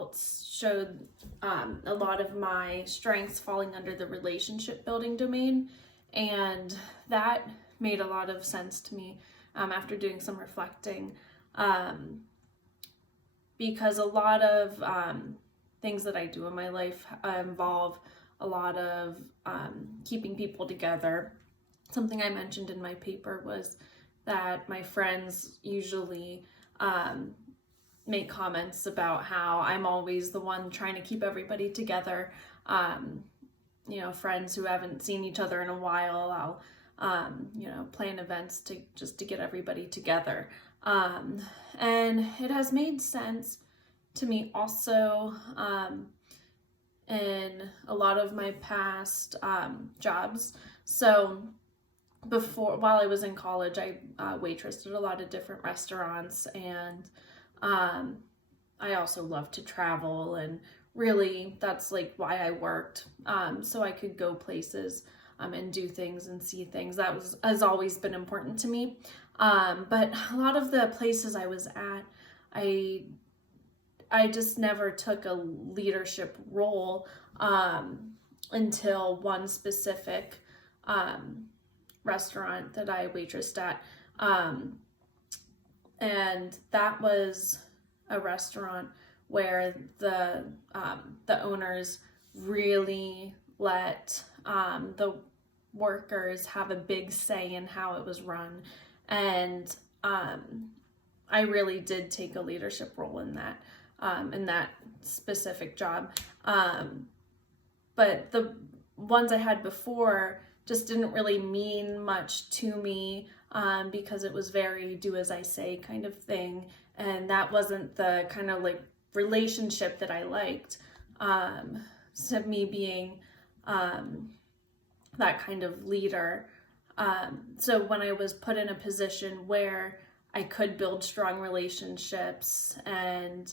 results showed a lot of my strengths falling under the relationship building domain, and that made a lot of sense to me after doing some reflecting, because a lot of things that I do in my life involve a lot of keeping people together. Something I mentioned in my paper was that my friends usually make comments about how I'm always the one trying to keep everybody together. Friends who haven't seen each other in a while, I'll plan events to get everybody together. And it has made sense to me also in a lot of my past jobs. So while I was in college, I waitressed at a lot of different restaurants, and I also love to travel, and really that's like why I worked, so I could go places and do things and see things. That has always been important to me. But a lot of the places I was at, I just never took a leadership role until one specific restaurant that I waitressed at. And that was a restaurant where the owners really let the workers have a big say in how it was run. And I really did take a leadership role in that specific job. But the ones I had before just didn't really mean much to me, because it was very do as I say kind of thing. And that wasn't the kind of like relationship that I liked. So me being that kind of leader. So when I was put in a position where I could build strong relationships and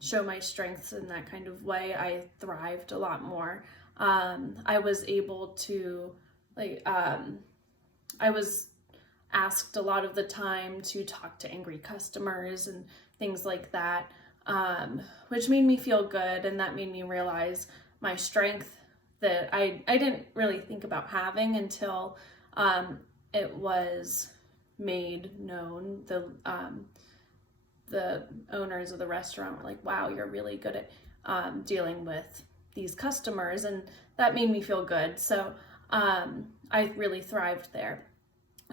show my strengths in that kind of way, I thrived a lot more. I was able to I was asked a lot of the time to talk to angry customers and things like that, which made me feel good, and that made me realize my strength that I didn't really think about having until it was made known. The owners of the restaurant were like, wow, you're really good at dealing with these customers, and that made me feel good. So I really thrived there.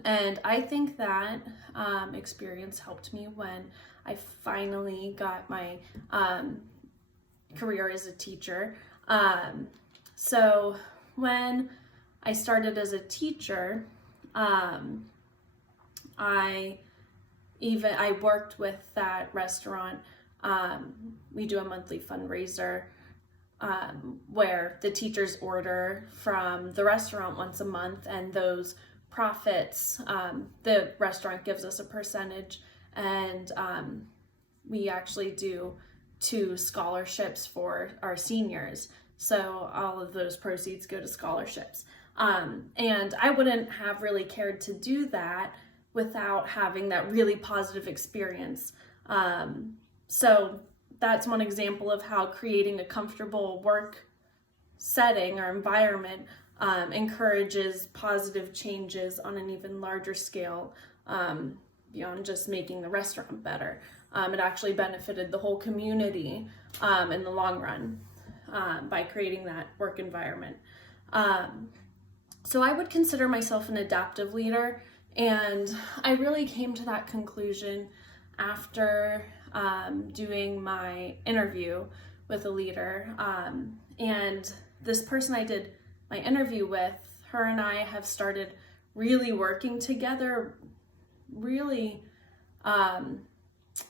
And I think that experience helped me when I finally got my career as a teacher. So when I started as a teacher, I worked with that restaurant. We do a monthly fundraiser where the teachers order from the restaurant once a month, and those profits, the restaurant gives us a percentage, and we actually do 2 scholarships for our seniors. So all of those proceeds go to scholarships. And I wouldn't have really cared to do that without having that really positive experience. So that's one example of how creating a comfortable work setting or environment encourages positive changes on an even larger scale, beyond just making the restaurant better. It actually benefited the whole community in the long run by creating that work environment. So I would consider myself an adaptive leader, and I really came to that conclusion after doing my interview with a leader. And this person I did my interview with, her and I have started really working together really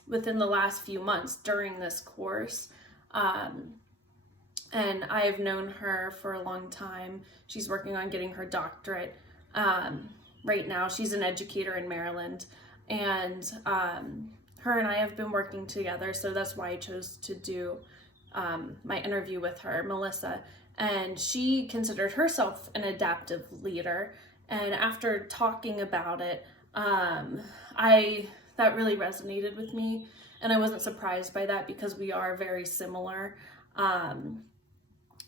within the last few months during this course. And I've known her for a long time. She's working on getting her doctorate. Right now, she's an educator in Maryland, and her and I have been working together, so that's why I chose to do my interview with her, Melissa. And she considered herself an adaptive leader, and after talking about it, that really resonated with me, And I wasn't surprised by that because we are very similar.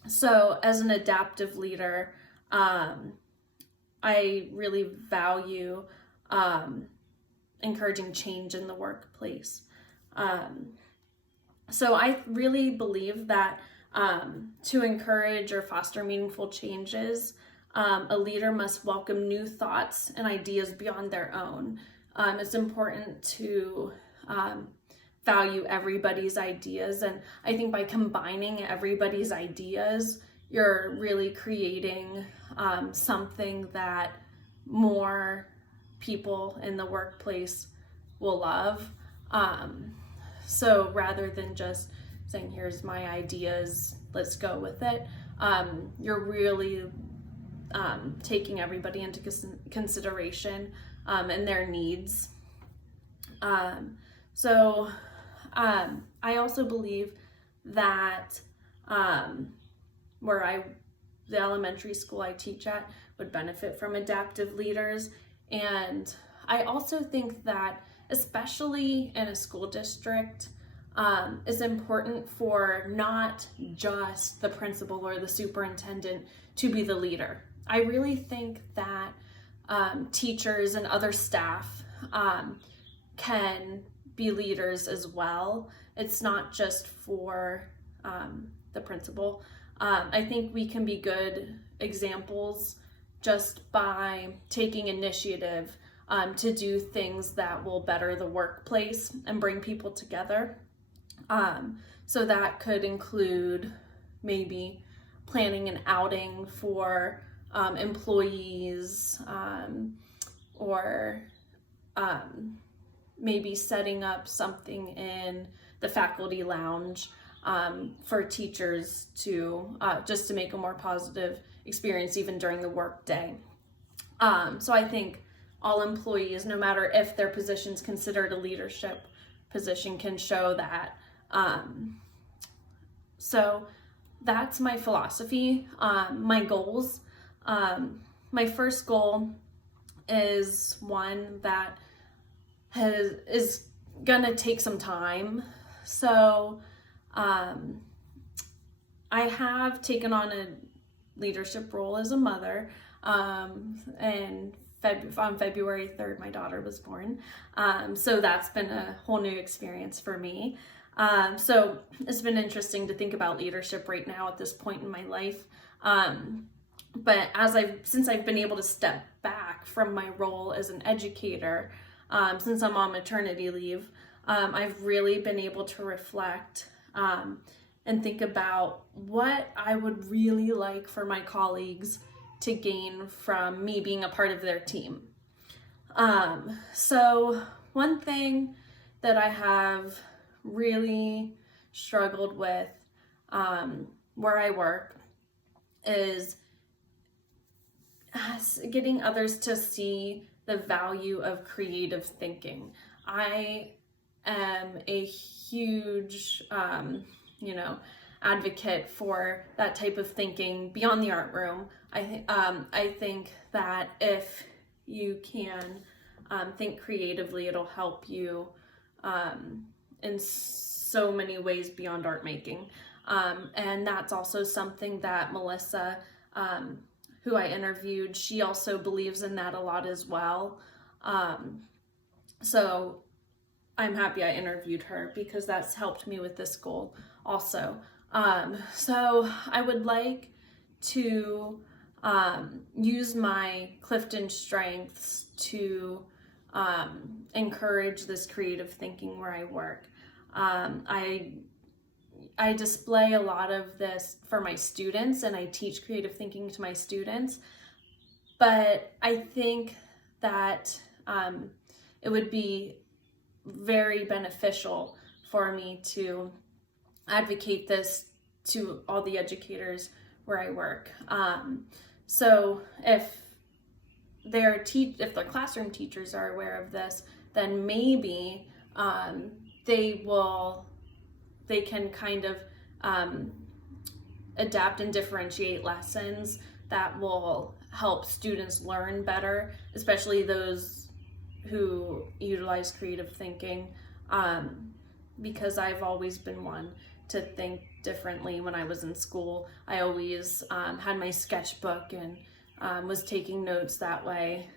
So as an adaptive leader, I really value encouraging change in the workplace. So I really believe that to encourage or foster meaningful changes, a leader must welcome new thoughts and ideas beyond their own. It's important to value everybody's ideas, and I think by combining everybody's ideas, you're really creating something that more people in the workplace will love. So rather than just saying, here's my ideas, let's go with it, you're really taking everybody into consideration and their needs. So I also believe that the elementary school I teach at would benefit from adaptive leaders. And I also think that, especially in a school district, it's important for not just the principal or the superintendent to be the leader. I really think that teachers and other staff can be leaders as well. It's not just for the principal. I think we can be good examples just by taking initiative to do things that will better the workplace and bring people together. So that could include maybe planning an outing for employees, or maybe setting up something in the faculty lounge for teachers to just to make a more positive experience even during the work day. So I think all employees, no matter if their position's considered a leadership position, can show that. So that's my philosophy. My goals. My first goal is one that is gonna take some time. So I have taken on a leadership role as a mother, and on February 3rd my daughter was born, so that's been a whole new experience for me. So it's been interesting to think about leadership right now at this point in my life, but since I've been able to step back from my role as an educator, since I'm on maternity leave, I've really been able to reflect and think about what I would really like for my colleagues to gain from me being a part of their team. So one thing that I have really struggled with where I work is getting others to see the value of creative thinking. I am a huge, advocate for that type of thinking beyond the art room. I think that if you can think creatively, it'll help you in so many ways beyond art making. And that's also something that Melissa, who I interviewed, she also believes in that a lot as well. So I'm happy I interviewed her because that's helped me with this goal also. So I would like to use my Clifton strengths to encourage this creative thinking where I work. I display a lot of this for my students, and I teach creative thinking to my students, but I think that it would be very beneficial for me to advocate this to all the educators where I work. So if their classroom teachers are aware of this, then maybe they can kind of adapt and differentiate lessons that will help students learn better, especially those who utilize creative thinking. because I've always been one to think differently when I was in school. I always had my sketchbook and was taking notes that way,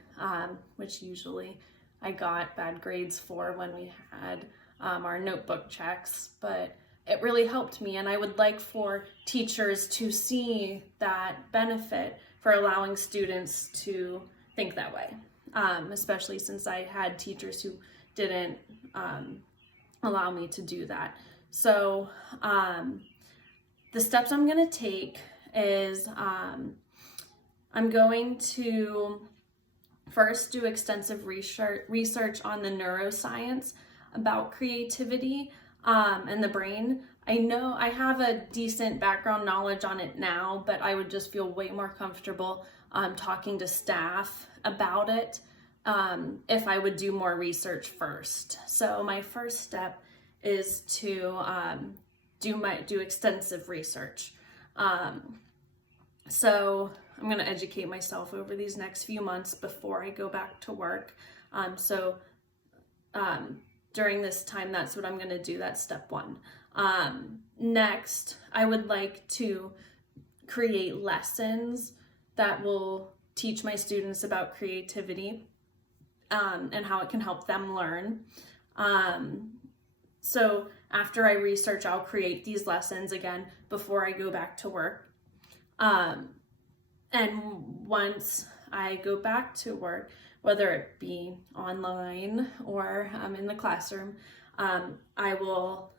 which usually I got bad grades for when we had our notebook checks, but it really helped me. And I would like for teachers to see that benefit for allowing students to think that way, especially since I had teachers who didn't allow me to do that. So the steps I'm going to take is I'm going to first do extensive research on the neuroscience about creativity and the brain. I know I have a decent background knowledge on it now, but I would just feel way more comfortable talking to staff about it if I would do more research first. So my first step is to do extensive research. So I'm going to educate myself over these next few months before I go back to work. During this time, that's what I'm going to do. That's step one. Next, I would like to create lessons that will teach my students about creativity and how it can help them learn. So after I research, I'll create these lessons again before I go back to work. And once I go back to work, whether it be online or in the classroom, I will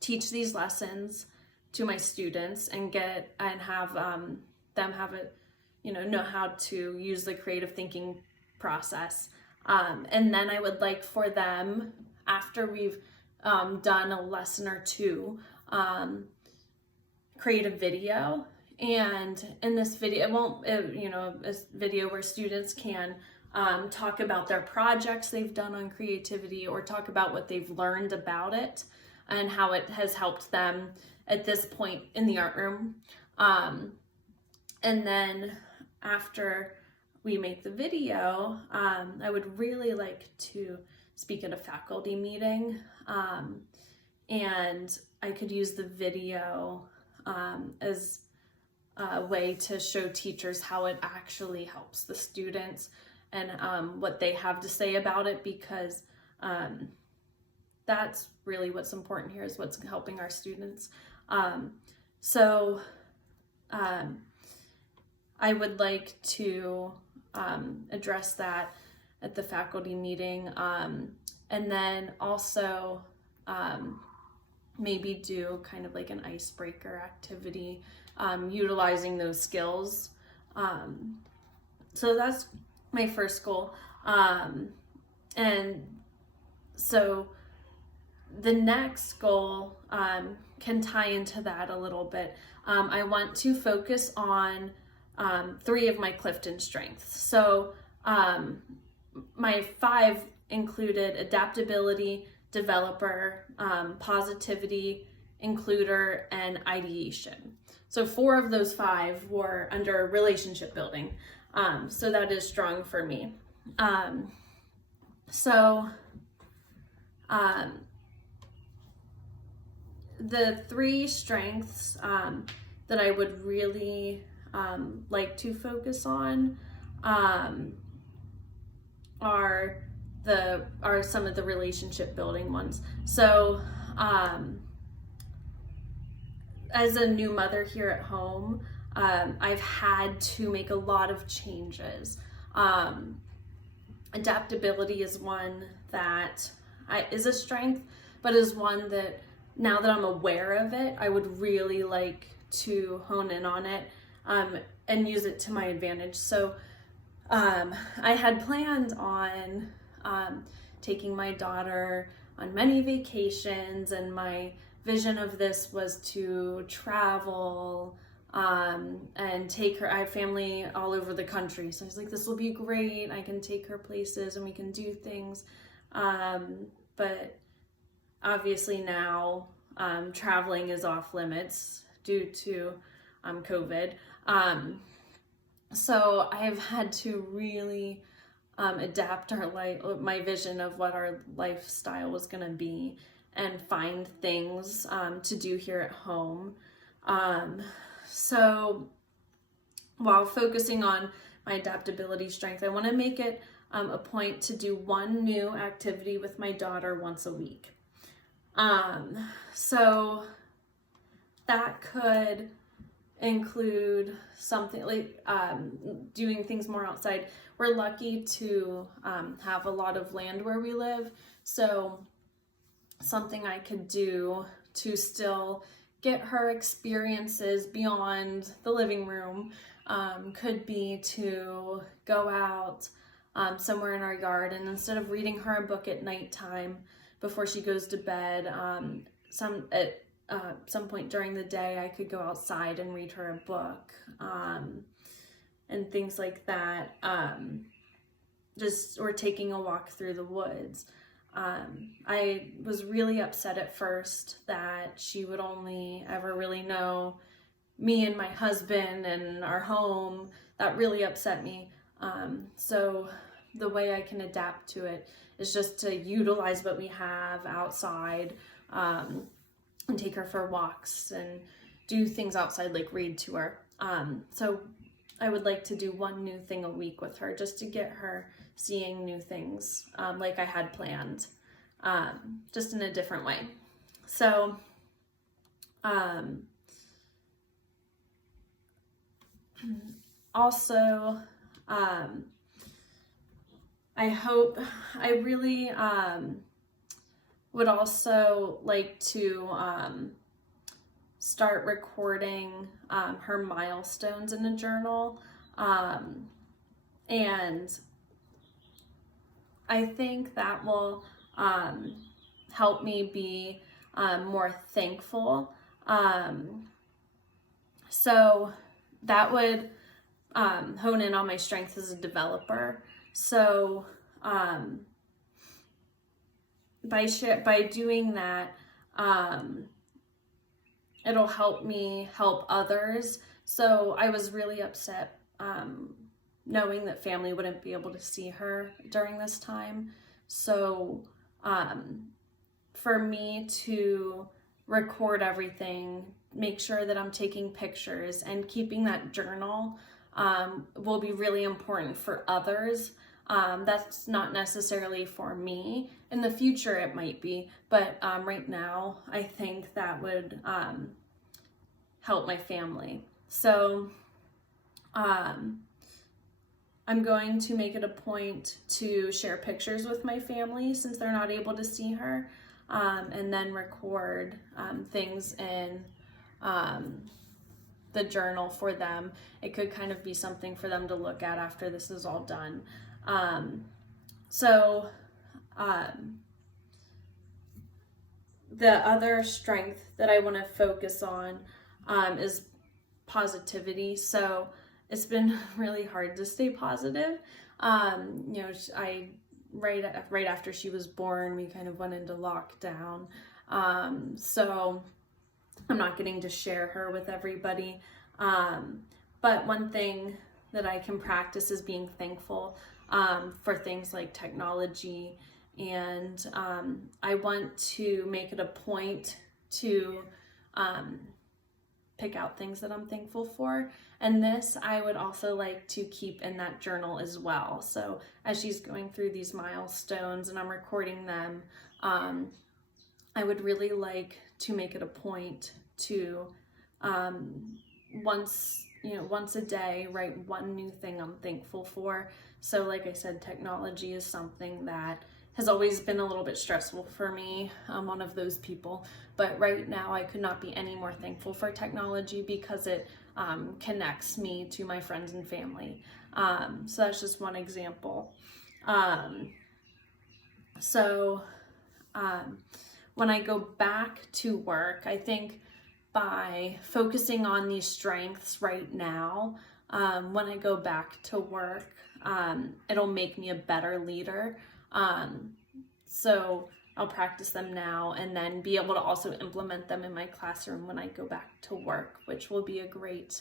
teach these lessons to my students and have them have know how to use the creative thinking process. And then I would like for them, after we've done a lesson or two, create a video. And in this video, a video where students can talk about their projects they've done on creativity or talk about what they've learned about it and how it has helped them at this point in the art room. And then after we make the video, I would really like to speak at a faculty meeting, and I could use the video as a way to show teachers how it actually helps the students and what they have to say about it, because that's really what's important here, is what's helping our students. I would like to address that at the faculty meeting, and then also maybe do kind of like an icebreaker activity, utilizing those skills. So that's my first goal. And so the next goal can tie into that a little bit. I want to focus on 3 of my Clifton strengths. So my 5 included adaptability, developer, positivity, includer, and ideation. So 4 of those 5 were under relationship building. So that is strong for me. The 3 strengths that I would really like to focus on are some of the relationship building ones. So as a new mother here at home, I've had to make a lot of changes. Adaptability is one that is a strength, but is one that, now that I'm aware of it, I would really like to hone in on it and use it to my advantage. So I had planned on taking my daughter on many vacations, and my vision of this was to travel and take her. I have family all over the country, so I was like, this will be great. I can take her places and we can do things. But obviously now traveling is off limits due to COVID. So I've had to really adapt our life, my vision of what our lifestyle was going to be, and find things to do here at home. So while focusing on my adaptability strength, I want to make it a point to do one new activity with my daughter once a week. So that could include something like doing things more outside. We're lucky to have a lot of land where we live, so something I could do to still get her experiences beyond the living room could be to go out somewhere in our yard, and instead of reading her a book at nighttime before she goes to bed, at some point during the day I could go outside and read her a book, and things like that, or taking a walk through the woods. I was really upset at first that she would only ever really know me and my husband and our home. That really upset me. So the way I can adapt to it is just to utilize what we have outside, and take her for walks and do things outside, like read to her. So I would like to do one new thing a week with her, just to get her seeing new things, like I had planned, just in a different way. So also, I really would also like to start recording her milestones in a journal, and I think that will help me be more thankful. So that would hone in on my strengths as a developer. So by doing that, it'll help me help others. So I was really upset knowing that family wouldn't be able to see her during this time. So for me to record everything, make sure that I'm taking pictures and keeping that journal will be really important for others. That's not necessarily for me. In the future it might be, but right now I think that would help my family. So I'm going to make it a point to share pictures with my family since they're not able to see her, and then record things in the journal for them. It could kind of be something for them to look at after this is all done. The other strength that I want to focus on is positivity. So it's been really hard to stay positive. Right after she was born, we kind of went into lockdown. So I'm not getting to share her with everybody. But one thing that I can practice is being thankful for things like technology. And I want to make it a point to pick out things that I'm thankful for. And this I would also like to keep in that journal as well. So as she's going through these milestones and I'm recording them, I would really like to make it a point to once a day write one new thing I'm thankful for. So like I said, technology is something that has always been a little bit stressful for me. I'm one of those people, but right now I could not be any more thankful for technology because it connects me to my friends and family. So that's just one example. When I go back to work, I think by focusing on these strengths right now, when I go back to work, it'll make me a better leader. So I'll practice them now and then be able to also implement them in my classroom when I go back to work, which will be a great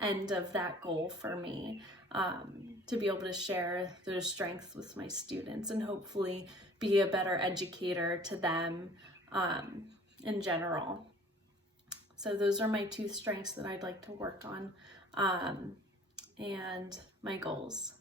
end of that goal for me. to be able to share those strengths with my students and hopefully be a better educator to them in general. So those are my 2 strengths that I'd like to work on, and my goals.